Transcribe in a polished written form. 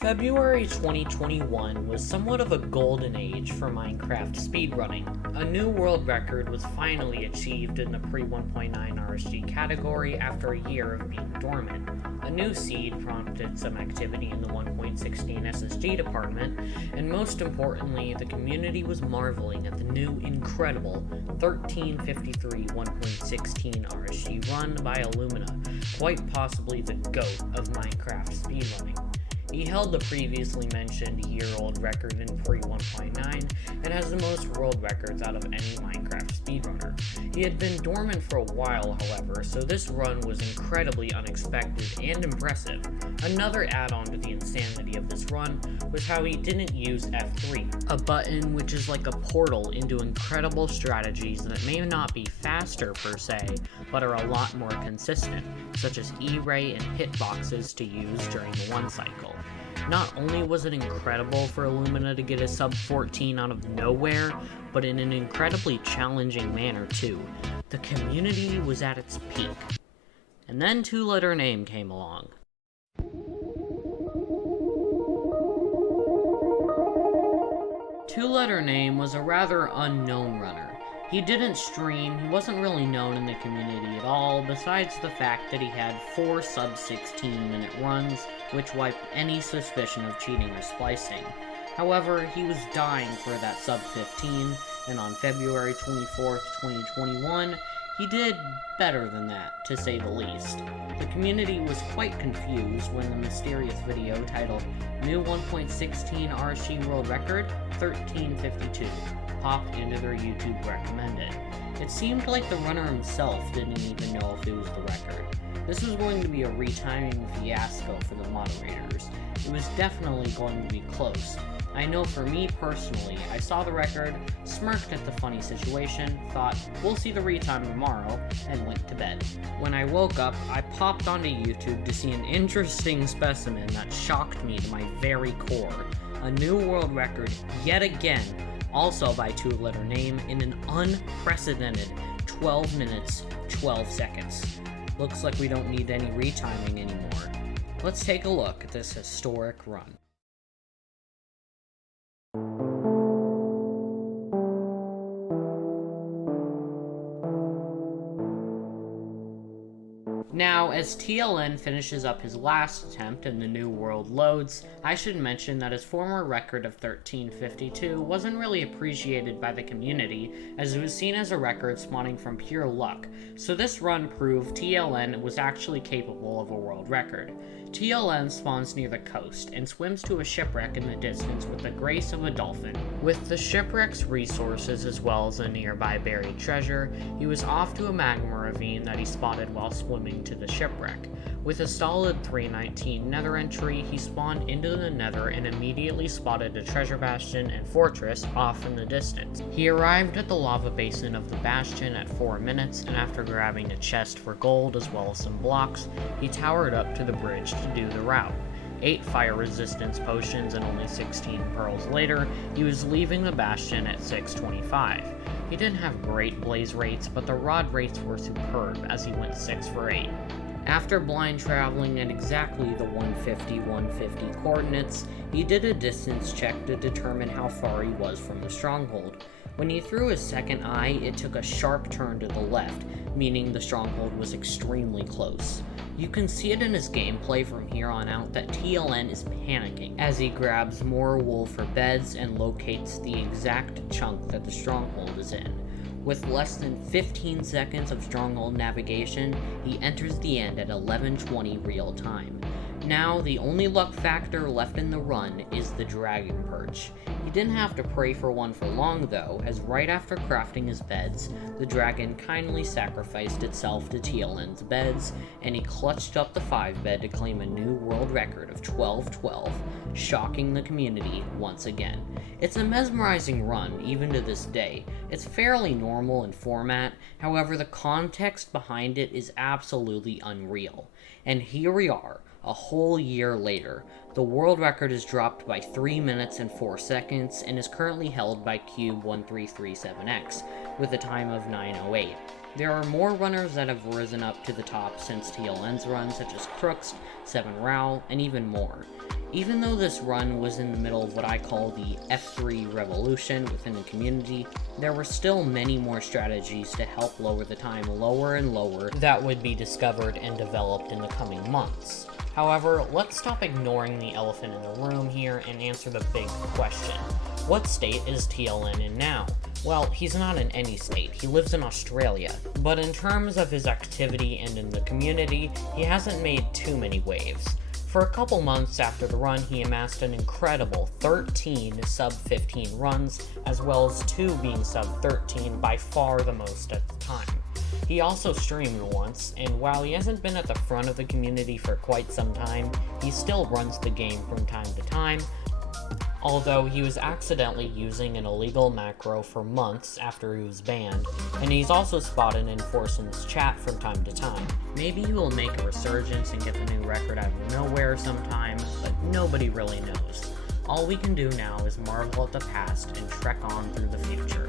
February 2021 was somewhat of a golden age for Minecraft speedrunning. A new world record was finally achieved in the pre-1.9 RSG category after a year of being dormant. A new seed prompted some activity in the 1.16 SSG department, and most importantly, the community was marveling at the new incredible 1353 1.16 RSG run by Illumina, quite possibly the GOAT of Minecraft speedrunning. He held the previously mentioned year-old record in pre-1.9 and has the most world records out of any Minecraft speedrunner. He had been dormant for a while, however, so this run was incredibly unexpected and impressive. Another add-on to the insanity of this run was how he didn't use F3, a button which is like a portal into incredible strategies that may not be faster per se, but are a lot more consistent, such as E-ray and hitboxes to use during the one cycle. Not only was it incredible for Illumina to get a sub 14 out of nowhere, but in an incredibly challenging manner too. The community was at its peak. And then TwoLetterName came along. TwoLetterName was a rather unknown runner. He didn't stream, he wasn't really known in the community at all, besides the fact that he had 4 sub 16 minute runs, which wiped any suspicion of cheating or splicing. However, he was dying for that sub 15, and on February 24th, 2021, he did better than that, to say the least. The community was quite confused when the mysterious video titled New 1.16 RSG World Record 1352 popped into their YouTube recommended. It seemed like the runner himself didn't even know if it was the record. This was going to be a retiming fiasco for the moderators. It was definitely going to be close. I know for me personally, I saw the record, smirked at the funny situation, thought, we'll see the retime tomorrow, and went to bed. When I woke up, I popped onto YouTube to see an interesting specimen that shocked me to my very core. A new world record, yet again, also by TwoLetterName, in an unprecedented 12 minutes, 12 seconds. Looks like we don't need any retiming anymore. Let's take a look at this historic run. Now, as TLN finishes up his last attempt and the new world loads, I should mention that his former record of 1352 wasn't really appreciated by the community, as it was seen as a record spawning from pure luck, so this run proved TLN was actually capable of a world record. TLN spawns near the coast and swims to a shipwreck in the distance with the grace of a dolphin. With the shipwreck's resources as well as a nearby buried treasure, he was off to a magma ravine that he spotted while swimming to the shipwreck. With a solid 319 nether entry, he spawned into the nether and immediately spotted a treasure bastion and fortress off in the distance. He arrived at the lava basin of the bastion at 4 minutes, and after grabbing a chest for gold as well as some blocks, he towered up to the bridge to do the route. 8 fire resistance potions and only 16 pearls later, he was leaving the bastion at 625. He didn't have great blaze rates, but the rod rates were superb as he went 6 for 8. After blind traveling at exactly the 150 coordinates, he did a distance check to determine how far he was from the stronghold. When he threw his second eye, it took a sharp turn to the left, meaning the stronghold was extremely close. You can see it in his gameplay from here on out that TLN is panicking as he grabs more wool for beds and locates the exact chunk that the stronghold is in. With less than 15 seconds of stronghold navigation, he enters the end at 11:20 real time. Now, the only luck factor left in the run is the dragon perch. He didn't have to pray for one for long though, as right after crafting his beds, the dragon kindly sacrificed itself to TLN's beds, and he clutched up the 5 bed to claim a new world record of 1212, shocking the community once again. It's a mesmerizing run, even to this day. It's fairly normal in format, however the context behind it is absolutely unreal. And here we are, a whole year later. The world record is dropped by 3 minutes and 4 seconds and is currently held by Cube1337X with a time of 9:08. There are more runners that have risen up to the top since TLN's run, such as Crooks, 7Rao, and even more. Even though this run was in the middle of what I call the F3 revolution within the community, there were still many more strategies to help lower the time lower and lower that would be discovered and developed in the coming months. However, let's stop ignoring the elephant in the room here and answer the big question. What state is TLN in now? Well, he's not in any state, he lives in Australia. But in terms of his activity and in the community, he hasn't made too many waves. For a couple months after the run, he amassed an incredible 13 sub-15 runs, as well as 2 being sub-13, by far the most at the time. He also streamed once, and while he hasn't been at the front of the community for quite some time, he still runs the game from time to time, although he was accidentally using an illegal macro for months after he was banned, and he's also spotted in Forson's chat from time to time. Maybe he will make a resurgence and get the new record out of nowhere sometime, but nobody really knows. All we can do now is marvel at the past and trek on through the future.